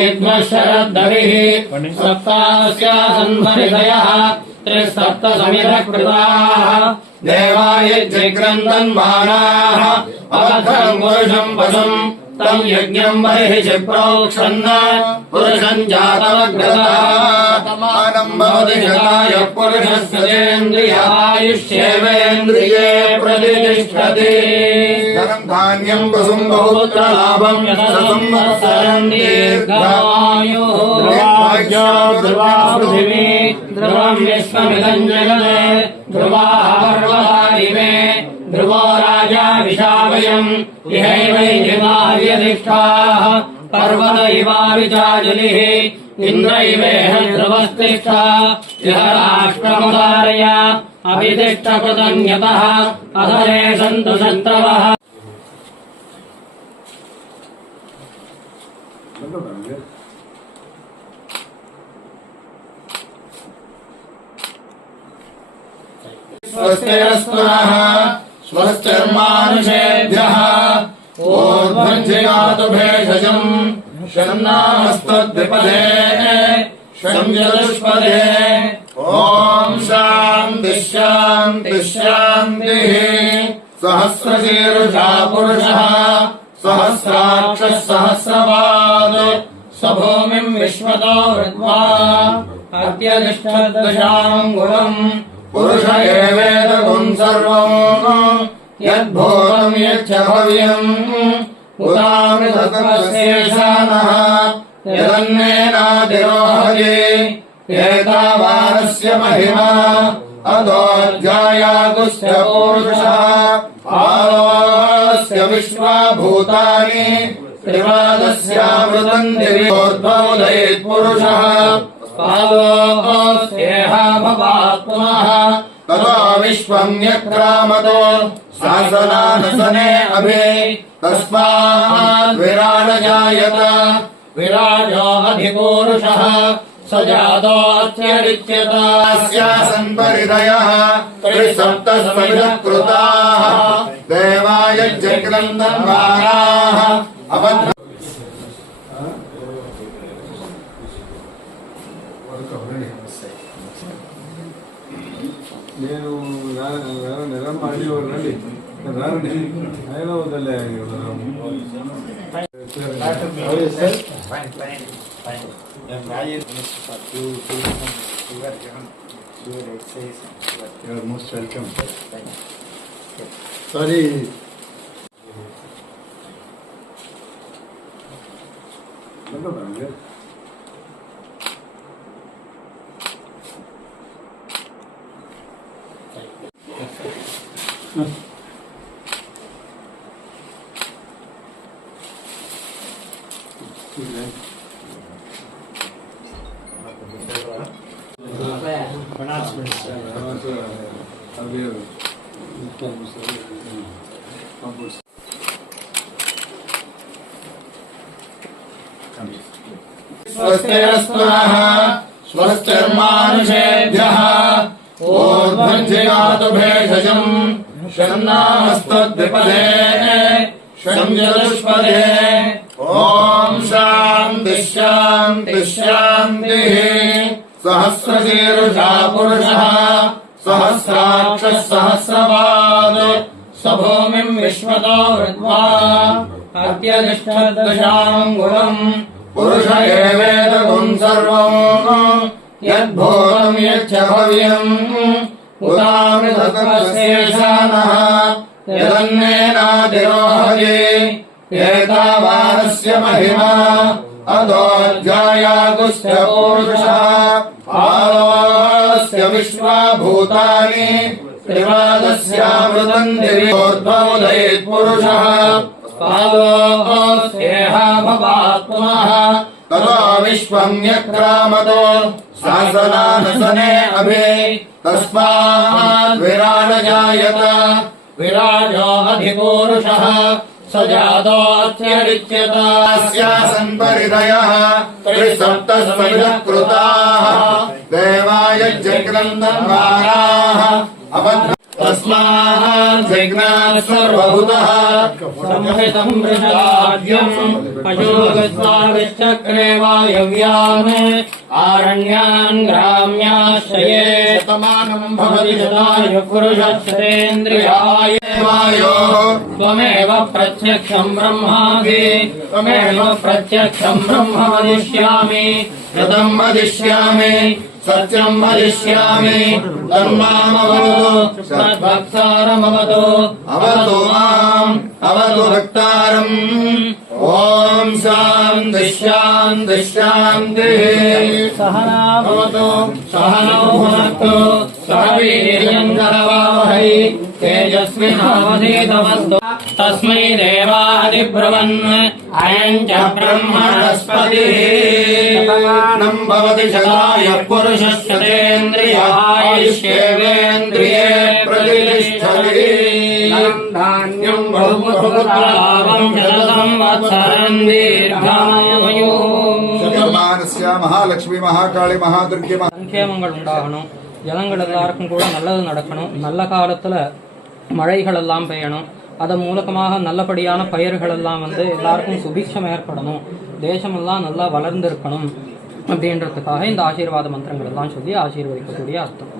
यद्मशरद्धरिः सप्तास्यासन्महृदयः त्रिसप्तसमिधकृताः। देवाय जिग्रन्दन्मानाः अवधरम् पुरुषम् पशुम् तम् यज्ञम् बर्हिषि प्रोक्षन्न पुरुषम् जातमग्रतातमानम् भवति शताय पुरुषस्य चेन्द्रियायुष्येवेन्द्रिये प्रतिष्ठति। धनं धान्यं वसुं बहुपुत्रलाभम् संवत्सरम् दीर्घायुः। ध्रुवाज्ञो ध्रुवा पृथिवी, ध्रुवम् विश्वमिदम् जगते ध्रुवाः पर्वतादिमे। ध्रुवो राजा विशावयम्। इहैवैर्यमार्यधिष्ठाः पर्वत इवाविचाजुलिः इन्द्र इवेह ध्रुवस्तिष्ठा। यः राष्ट्रमुदारय अभितिष्ठकृतन्यतः। अधरे सन्तु शत्रवः। स्वस्तिरस्पुनः स्वस्तिर्मानुषेभ्यः ऊर्ध्वञ्जयातु भेषजम् शन्नामस्तद्विपदे शं चतुष्पदे ॐ शान्तिः शान्तिः सहस्रशीर्षा पुरुषः, सहस्राक्षः सहस्रपाद स विश्वतो हृत्वा अत्यधिष्ठदशाङ्गुलम् पुरुष एवेदगुम् सर्वम् यद्भूतम् यच्च भव्यम् उदामृतमस्येशानः यदन्नेनादिरोहये एतावानस्य महिमा अदोऽध्यायागुस्य पूरुषः आलोस्य विश्वाभूतानि त्रिवादस्यामृतम् दिव्योद्भवदयेत् पुरुषः पुनः ततो विश्वम् यक्रामतो। शासनानसने अभि। तस्मात् विराजजायत विराजो अधिपूरुषः। स जातोऽत्यरिच्यत अस्यासन् परिधयः त्रिसप्तस्मितः कृताः వరకు అవగాహన వస్తాయి నేను నెల ఆడియో రండి రానండి ఆయన వదలే సారీ Remember. स्वस्तिरस्पुनः स्वस्तिर्मानुषेभ्यः ऊर्ध्वञ्जयातु भेषजम् शन्नामस्तद्विपदे शं चतुष्पदे ॐ शान्तिः शान्तिः शान्तिः। सहस्रशीर्षा पुरुषः सहस्राक्षः सहस्रपाद स विश्वतो हृत्वा अत्यधिष्ठदशाङ्गुलम् पुरुष एवेदगुम् सर्वम् यद्भूतम् यच्च भव्यम्। उदामृतमस्येशानः यदन्नेनादिरोहये महिमा। अदोऽध्यायागुस्य पूरुषः। आलोस्य विश्वाभूतानि त्रिवादस्यामृतम् दिव्योद्भवदयेत् पुरुषः। पालोऽस्येह भवात् पुनः ततो विश्वम् यक्रामतो शासनानसने अभि, तस्मात् अधिपूरुषः, स परिधयः त्रिसप्तस्मितः कृताः देवाय जग्रन्दन्वाराः अभद्र तस्मात् विघ्नात् सर्वभूतः संहितं वृषदाद्यम् आरण्यान् ग्राम्याश्रये शतमानम् भवति पुरुषश्रेन्द्रियाय वायोः। त्वमेव प्रत्यक्षम् ब्रह्मासि त्वमेव प्रत्यक्षम् ब्रह्म वदिष्यामि। कृतम् वदिष्यामि। सत्यम् वदिष्यामि धर्मामवतु तद्भक्तारमवतु अवतु माम् अवतु भक्तारम् ॐ शान्ति शान्ति शान्तिः सहना भवतु सहनौ भुनक्तु सह वीर्यम् करवावहै तेजस्विनावधीतमस्तु तस्मै देवादिब्रवन् अयम् च ब्रह्मणस्पतिः शतमानम् भवति शताय पुरुषश्चतेन्द्रियायुष्येवेन्द्रिये प्रतिष्ठति धान्यम् बहुपुत्रावम् शतसंवत्सरम् दीर्घायुः சகமானஸ்ய மகாலட்சுமி மகாகாளி மகாதுர்கி மகா சங்கேமங்கள் உண்டாகணும் ஜனங்கள் எல்லாருக்கும் கூட நல்லது நடக்கணும் நல்ல காலத்துல மழைகள் எல்லாம் பெய்யணும் அதன் மூலமாக நல்லபடியான பயிர்கள் எல்லாம் வந்து எல்லாருக்கும் சுபிக்ஷம் ஏற்படணும். தேசமெல்லாம் நல்லா வளர்ந்திருக்கணும் அப்படின்றதுக்காக இந்த ஆசீர்வாத மந்திரங்கள் எல்லாம் சொல்லி ஆசீர்வதிக்கக்கூடிய அர்த்தம்.